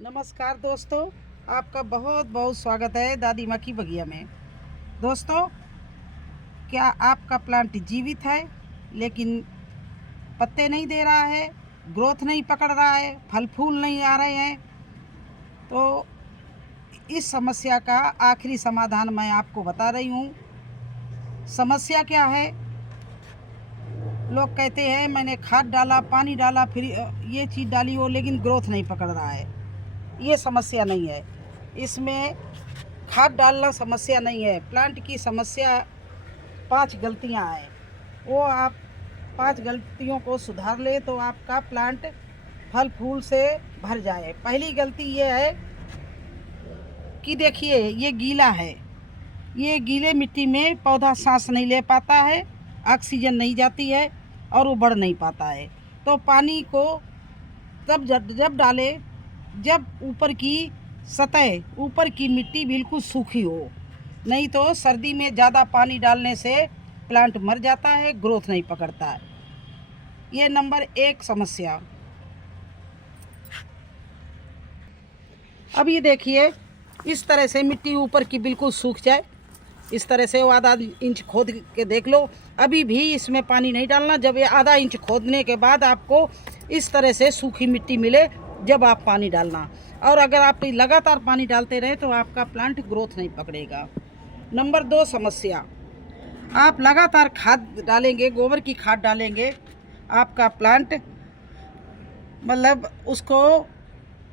नमस्कार दोस्तों, आपका बहुत बहुत स्वागत है दादी माँ की बगिया में। दोस्तों, क्या आपका प्लांट जीवित है लेकिन पत्ते नहीं दे रहा है, ग्रोथ नहीं पकड़ रहा है, फल फूल नहीं आ रहे हैं? तो इस समस्या का आखिरी समाधान मैं आपको बता रही हूँ। समस्या क्या है? लोग कहते हैं मैंने खाद डाला, पानी डाला, फिर ये चीज़ डाली हो, लेकिन ग्रोथ नहीं पकड़ रहा है। ये समस्या नहीं है। इसमें खाद डालना समस्या नहीं है। प्लांट की समस्या 5 गलतियां हैं। वो आप 5 गलतियों को सुधार ले तो आपका प्लांट फल फूल से भर जाए। पहली गलती ये है कि देखिए, ये गीला है। ये गीले मिट्टी में पौधा सांस नहीं ले पाता है, ऑक्सीजन नहीं जाती है और वो बढ़ नहीं पाता है। तो पानी को तब जब डाले जब ऊपर की सतह, ऊपर की मिट्टी बिल्कुल सूखी हो। नहीं तो सर्दी में ज़्यादा पानी डालने से प्लांट मर जाता है, ग्रोथ नहीं पकड़ता है। ये नंबर 1 समस्या। अब ये देखिए, इस तरह से मिट्टी ऊपर की बिल्कुल सूख जाए, इस तरह से वो आधा इंच खोद के देख लो। अभी भी इसमें पानी नहीं डालना। जब ये आधा इंच खोदने के बाद आपको इस तरह से सूखी मिट्टी मिले, जब आप पानी डालना। और अगर आप लगातार पानी डालते रहे तो आपका प्लांट ग्रोथ नहीं पकड़ेगा। नंबर 2 समस्या, आप लगातार खाद डालेंगे, गोबर की खाद डालेंगे, आपका प्लांट मतलब उसको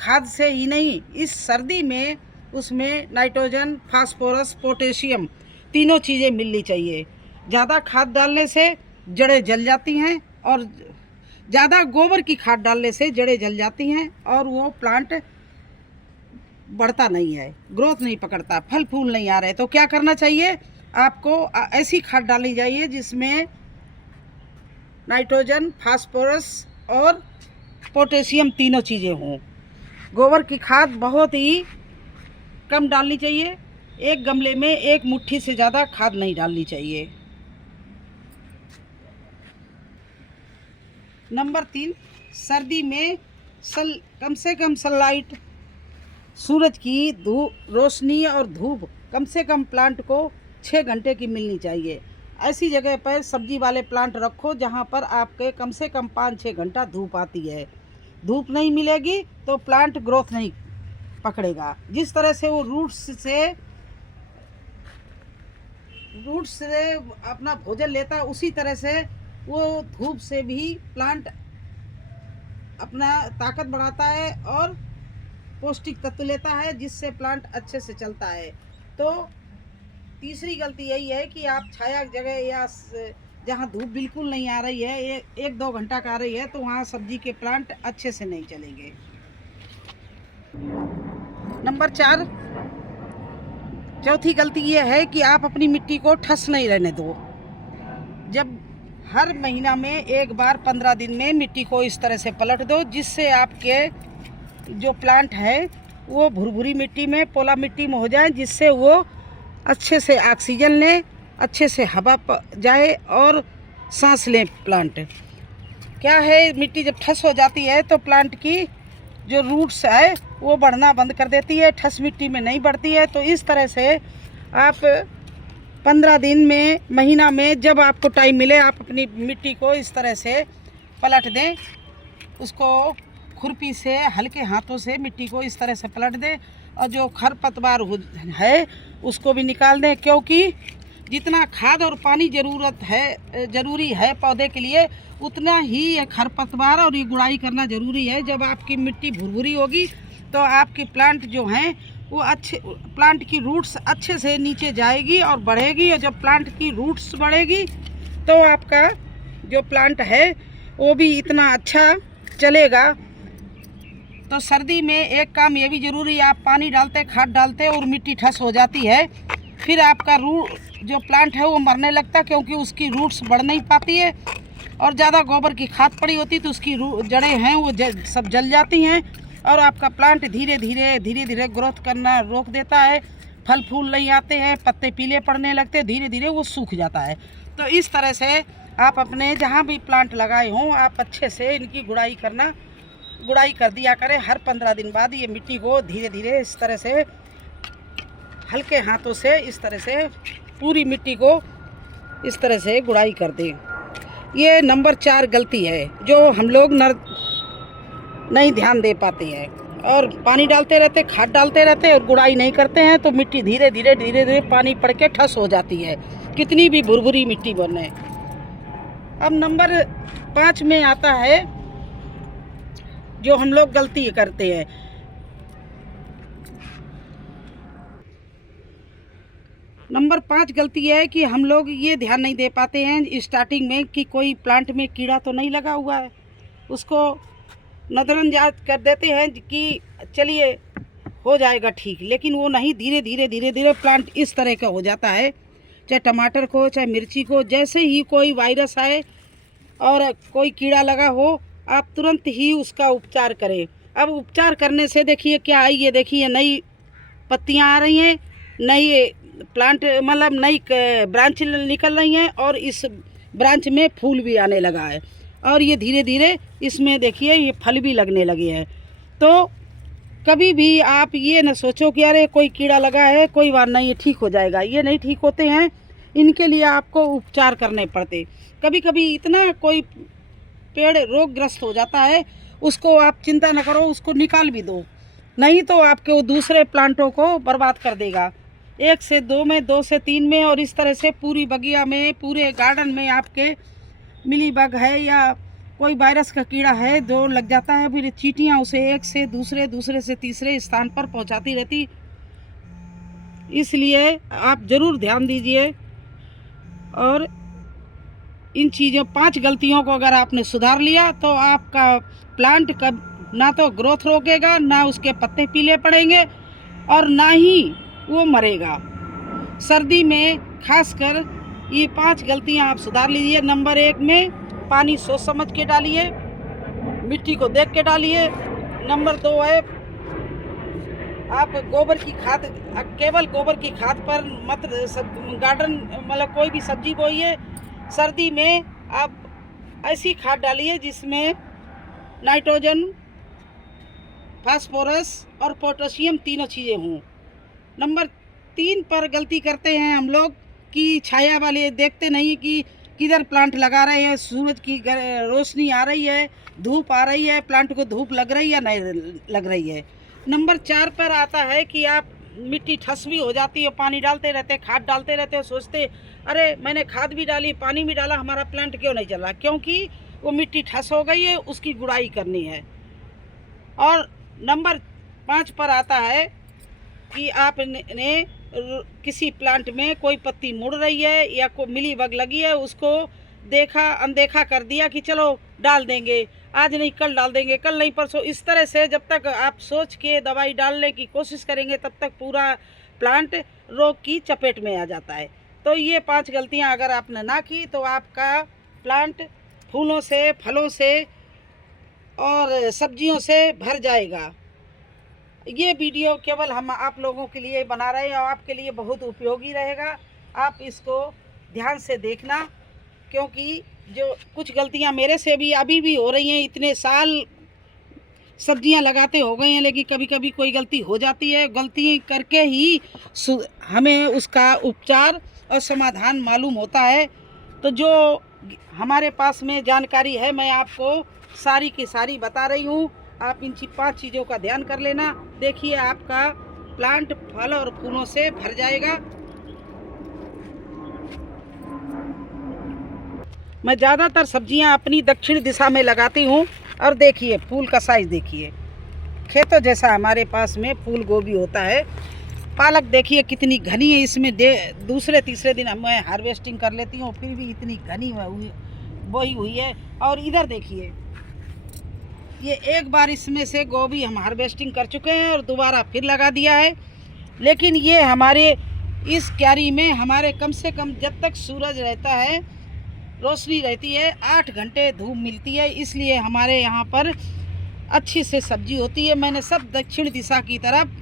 खाद से ही नहीं, इस सर्दी में उसमें नाइट्रोजन, फास्फोरस, पोटेशियम तीनों चीज़ें मिलनी चाहिए। ज़्यादा खाद डालने से जड़ें जल जाती हैं और ज़्यादा गोबर की खाद डालने से जड़ें जल जाती हैं और वो प्लांट बढ़ता नहीं है, ग्रोथ नहीं पकड़ता, फल फूल नहीं आ रहे। तो क्या करना चाहिए? आपको ऐसी खाद डालनी चाहिए जिसमें नाइट्रोजन, फास्फोरस और पोटेशियम तीनों चीज़ें हों। गोबर की खाद बहुत ही कम डालनी चाहिए। एक गमले में 1 मुट्ठी से ज़्यादा खाद नहीं डालनी चाहिए। नंबर 3, सर्दी में कम से कम सनलाइट, सूरज की रोशनी और धूप कम से कम प्लांट को 6 घंटे की मिलनी चाहिए। ऐसी जगह पर सब्जी वाले प्लांट रखो जहाँ पर आपके कम से कम 5-6 घंटा धूप आती है। धूप नहीं मिलेगी तो प्लांट ग्रोथ नहीं पकड़ेगा। जिस तरह से वो रूट्स से अपना भोजन लेता है, उसी तरह से वो धूप से भी प्लांट अपना ताकत बढ़ाता है और पौष्टिक तत्व लेता है, जिससे प्लांट अच्छे से चलता है। तो तीसरी गलती यही है कि आप छाया जगह या जहाँ धूप बिल्कुल नहीं आ रही है, 1-2 घंटा का आ रही है, तो वहाँ सब्जी के प्लांट अच्छे से नहीं चलेंगे। नंबर 4, चौथी गलती ये है कि आप अपनी मिट्टी को ठस नहीं रहने दो। जब हर महीना में एक बार 15 दिन में मिट्टी को इस तरह से पलट दो, जिससे आपके जो प्लांट है वो भुरभुरी मिट्टी में, पोला मिट्टी में हो जाए, जिससे वो अच्छे से ऑक्सीजन लें, अच्छे से हवा जाए और सांस लें प्लांट। क्या है, मिट्टी जब ठस हो जाती है तो प्लांट की जो रूट्स है वो बढ़ना बंद कर देती है, ठस मिट्टी में नहीं बढ़ती है। तो इस तरह से आप 15 दिन में, महीना में, जब आपको टाइम मिले, आप अपनी मिट्टी को इस तरह से पलट दें। उसको खुरपी से हल्के हाथों से मिट्टी को इस तरह से पलट दें और जो खरपतवार है उसको भी निकाल दें, क्योंकि जितना खाद और पानी ज़रूरी है पौधे के लिए, उतना ही ये खरपतवार और ये गुड़ाई करना ज़रूरी है। जब आपकी मिट्टी भुरभुरी होगी तो आपके प्लांट जो हैं वो प्लांट की रूट्स अच्छे से नीचे जाएगी और बढ़ेगी। और जब प्लांट की रूट्स बढ़ेगी तो आपका जो प्लांट है वो भी इतना अच्छा चलेगा। तो सर्दी में एक काम ये भी ज़रूरी है, आप पानी डालते, खाद डालते और मिट्टी ठस हो जाती है, फिर आपका जो प्लांट है वो मरने लगता है, क्योंकि उसकी रूट्स बढ़ नहीं पाती है और ज़्यादा गोबर की खाद पड़ी होती तो उसकी जड़ें हैं वो सब जल जाती हैं और आपका प्लांट धीरे धीरे ग्रोथ करना रोक देता है। फल फूल नहीं आते हैं, पत्ते पीले पड़ने लगते, धीरे धीरे वो सूख जाता है। तो इस तरह से आप अपने जहाँ भी प्लांट लगाए हों, आप अच्छे से इनकी गुड़ाई करना गुड़ाई कर दिया करें हर 15 दिन बाद। ये मिट्टी को धीरे धीरे इस तरह से हल्के हाथों से इस तरह से पूरी मिट्टी को इस तरह से गुड़ाई कर दें। ये नंबर 4 गलती है जो हम लोग नहीं ध्यान दे पाते हैं और पानी डालते रहते, खाद डालते रहते और गुड़ाई नहीं करते हैं, तो मिट्टी धीरे धीरे पानी पड़ के ठस हो जाती है, कितनी भी भुरभुरी मिट्टी बने। अब नंबर 5 में आता है जो हम लोग गलती करते हैं। नंबर 5 गलती है कि हम लोग ये ध्यान नहीं दे पाते हैं स्टार्टिंग में कि कोई प्लांट में कीड़ा तो नहीं लगा हुआ है, उसको नज़रअंदाज कर देते हैं कि चलिए हो जाएगा ठीक, लेकिन वो नहीं, धीरे धीरे प्लांट इस तरह का हो जाता है। चाहे टमाटर को चाहे मिर्ची को, जैसे ही कोई वायरस आए और कोई कीड़ा लगा हो, आप तुरंत ही उसका उपचार करें। अब उपचार करने से देखिए क्या आई, ये देखिए नई पत्तियां आ रही हैं, नई प्लांट मतलब नई ब्रांच निकल रही हैं और इस ब्रांच में फूल भी आने लगा है और ये धीरे धीरे इसमें देखिए ये फल भी लगने लगे हैं। तो कभी भी आप ये न सोचो कि अरे कोई कीड़ा लगा है, कोई बात नहीं, ये ठीक हो जाएगा। ये नहीं ठीक होते हैं, इनके लिए आपको उपचार करने पड़ते। कभी कभी इतना कोई पेड़ रोगग्रस्त हो जाता है, उसको आप चिंता न करो, उसको निकाल भी दो, नहीं तो आपके वो दूसरे प्लांटों को बर्बाद कर देगा। 1 से 2 में, 2 से 3 में, और इस तरह से पूरी बगिया में, पूरे गार्डन में आपके मिली बग है या कोई वायरस का कीड़ा है जो लग जाता है, फिर चींटियाँ उसे एक से दूसरे, दूसरे से तीसरे स्थान पर पहुंचाती रहती। इसलिए आप ज़रूर ध्यान दीजिए और इन चीज़ों 5 गलतियों को अगर आपने सुधार लिया तो आपका प्लांट कब ना तो ग्रोथ रोकेगा, ना उसके पत्ते पीले पड़ेंगे और ना ही वो मरेगा। सर्दी में खासकर ये 5 गलतियां आप सुधार लीजिए। नंबर 1 में पानी सोच समझ के डालिए, मिट्टी को देख के डालिए। नंबर 2 है आप गोबर की खाद, केवल गोबर की खाद पर मत गार्डन मतलब कोई भी सब्जी बोइए। सर्दी में आप ऐसी खाद डालिए जिसमें नाइट्रोजन, फास्फोरस और पोटेशियम तीनों चीज़ें हों। नंबर 3 पर गलती करते हैं हम लोग कि छाया वाले देखते नहीं कि किधर प्लांट लगा रहे हैं, सूरज की रोशनी आ रही है, धूप आ रही है, प्लांट को धूप लग रही है नहीं लग रही है। नंबर 4 पर आता है कि आप मिट्टी ठस भी हो जाती है, पानी डालते रहते, खाद डालते रहते, सोचते अरे मैंने खाद भी डाली, पानी भी डाला, हमारा प्लांट क्यों नहीं चल रहा, क्योंकि वो मिट्टी ठस हो गई है, उसकी गुड़ाई करनी है। और नंबर 5 पर आता है कि आपने किसी प्लांट में कोई पत्ती मुड़ रही है या कोई मिली बग लगी है, उसको देखा अनदेखा कर दिया कि चलो डाल देंगे, आज नहीं कल डाल देंगे, कल नहीं परसों। इस तरह से जब तक आप सोच के दवाई डालने की कोशिश करेंगे तब तक पूरा प्लांट रोग की चपेट में आ जाता है। तो ये 5 गलतियां अगर आपने ना की तो आपका प्लांट फूलों से, फलों से और सब्जियों से भर जाएगा। ये वीडियो केवल हम आप लोगों के लिए बना रहे हैं और आपके लिए बहुत उपयोगी रहेगा। आप इसको ध्यान से देखना, क्योंकि जो कुछ गलतियां मेरे से भी अभी भी हो रही हैं, इतने साल सब्जियां लगाते हो गए हैं, लेकिन कभी कभी कोई गलती हो जाती है। गलती करके ही हमें उसका उपचार और समाधान मालूम होता है। तो जो हमारे पास में जानकारी है मैं आपको सारी की सारी बता रही हूँ। आप इन 5 चीज़ों का ध्यान कर लेना, देखिए आपका प्लांट फल और फूलों से भर जाएगा। मैं ज़्यादातर सब्जियां अपनी दक्षिण दिशा में लगाती हूं और देखिए फूल का साइज़ देखिए, खेतों जैसा हमारे पास में फूल गोभी होता है। पालक देखिए कितनी घनी है, इसमें दूसरे तीसरे दिन मैं हार्वेस्टिंग कर लेती हूँ, फिर भी इतनी घनी बोई हुई है। और इधर देखिए, ये एक बार इसमें से गोभी हम हार्वेस्टिंग कर चुके हैं और दोबारा फिर लगा दिया है। लेकिन ये हमारे इस क्यारी में हमारे कम से कम जब तक सूरज रहता है, रोशनी रहती है, 8 घंटे धूप मिलती है, इसलिए हमारे यहाँ पर अच्छी से सब्जी होती है। मैंने सब दक्षिण दिशा की तरफ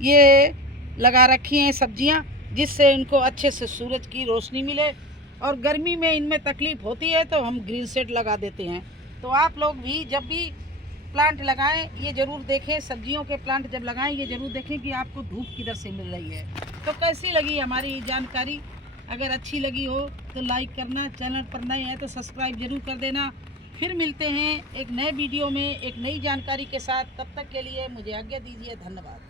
ये लगा रखी हैं सब्जियाँ, जिससे इनको अच्छे से सूरज की रोशनी मिले। और गर्मी में इनमें तकलीफ़ होती है तो हम ग्रिल शेड लगा देते हैं। तो आप लोग भी जब भी प्लांट लगाएं, ये ज़रूर देखें, सब्जियों के प्लांट जब लगाएं ये ज़रूर देखें कि आपको धूप किधर से मिल रही है। तो कैसी लगी हमारी जानकारी? अगर अच्छी लगी हो तो लाइक करना, चैनल पर नए हैं तो सब्सक्राइब जरूर कर देना। फिर मिलते हैं एक नए वीडियो में एक नई जानकारी के साथ। तब तक के लिए मुझे आज्ञा दीजिए। धन्यवाद।